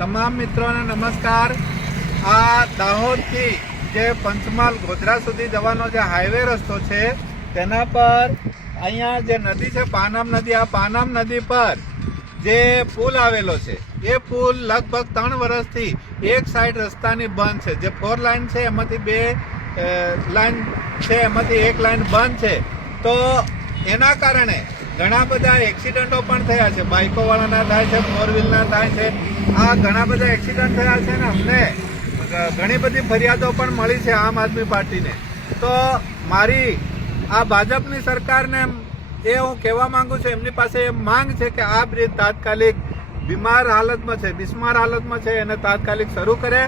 તમામ મિત્રોને નમસ્કાર. આ દાહોદથી જે પંચમહાલ ગોધરા સુધી જવાનો જે હાઈવે રસ્તો છે, તેના પર અહીંયા જે નદી છે, પાનમ નદી, આ પાનમ નદી પર જે પુલ આવેલો છે, એ પુલ લગભગ ત્રણ વર્ષથી એક સાઈડ રસ્તાની બંધ છે. જે ફોર લાઇન છે, એમાંથી બે લાઇન છે, એમાંથી એક લાઈન બંધ છે. તો એના કારણે ઘણા બધા એક્સિડન્ટો પણ થયા છે. બાઇકો વાળાના થાય છે ફોર વ્હીલના થાય છે. આ ઘણા બધા એક્સિડન્ટ થયા છે ને અમને ઘણી બધી ફરિયાદો પણ મળી છે આમ આદમી પાર્ટીને. તો મારી આ ભાજપની સરકારને એ હું કહેવા માંગુ છું, એમની પાસે એ માંગ છે કે આ બ્રિજ તાત્કાલિક બીમાર હાલતમાં છે, બિસ્માર હાલતમાં છે, એને તાત્કાલિક શરૂ કરે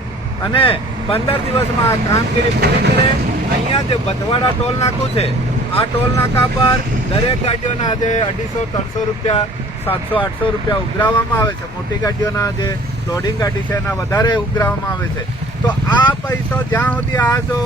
અને પંદર દિવસમાં આ કામગીરી પૂરી કરે. અહીંયા જે બથવાડા ટોલ નાકું છે આ ટોલ નાકા પર દરેક ગાડીઓના આજે અઢીસો, ત્રણસો રૂપિયા, સાતસો, આઠસો રૂપિયા ઉઘરાવવામાં આવે છે. મોટી ગાડીઓના જે લોડિંગ ગાડી છે એના વધારે ઉઘરાવવામાં આવે છે. તો આ પૈસો જ્યાં સુધી આ જો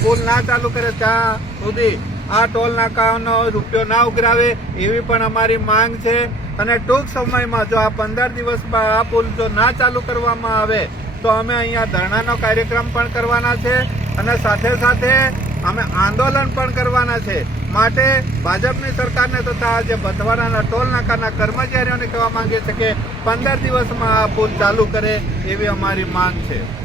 પુલ ના ચાલુ કરે ત્યાં સુધી આ ટોલ નાકાનો રૂપિયો ના ઉઘરાવે એવી પણ અમારી માંગ છે. અને ટૂંક સમયમાં જો આ પંદર દિવસમાં આ પુલ જો ના ચાલુ કરવામાં આવે તો અમે અહીંયા ધરણાનો કાર્યક્રમ પણ કરવાના છે. અને સાથે સાથે અમે આંદોલન પણ કરવાના છે. માટે ભાજપની સરકારને તથા જે બથવાડાના ટોલ નાકાના કર્મચારીઓને કહેવા માંગે છે કે પંદર દિવસમાં આ પુલ ચાલુ કરે એવી અમારી માંગ છે.